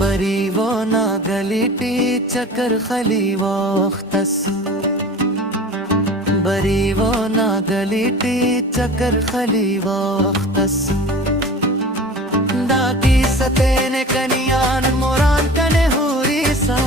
बरी वो ना गलीटी चक्कर खली वो अख्तस बरी वो ना गलीटी चक्कर खली वो अख्तस दाती सतेने कनियान मोरान कने हुरी सा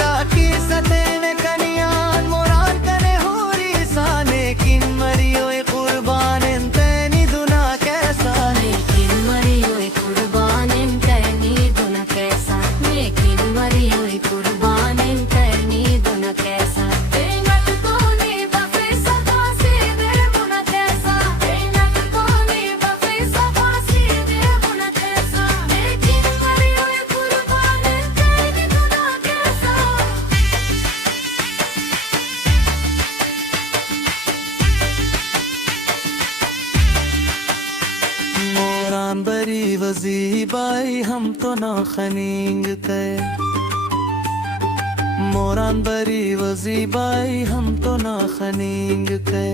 दाती सतेने कनियान मोरान कने हुरी सा लेकिन मरियो कुर्बान इंतनी दुना कैसा लेकिन मरियो कुर्बान इंतनी दुना कैसा लेकिन मरियो कुर्बान इंतनी दुना कैसा बरी वजीबाई हम तो ना खनींग के मोरान बरी वजीबाई हम तो ना खनींग के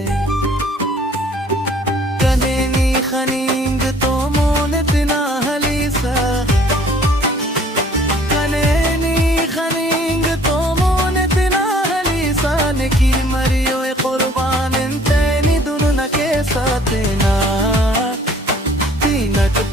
कनेनी खनींग तो मोन तिना हलीसा कनेनी खनींग तो मोन तिना हलीसा नेकी मरियो कुर्बान इंतनी दुनु न के साथना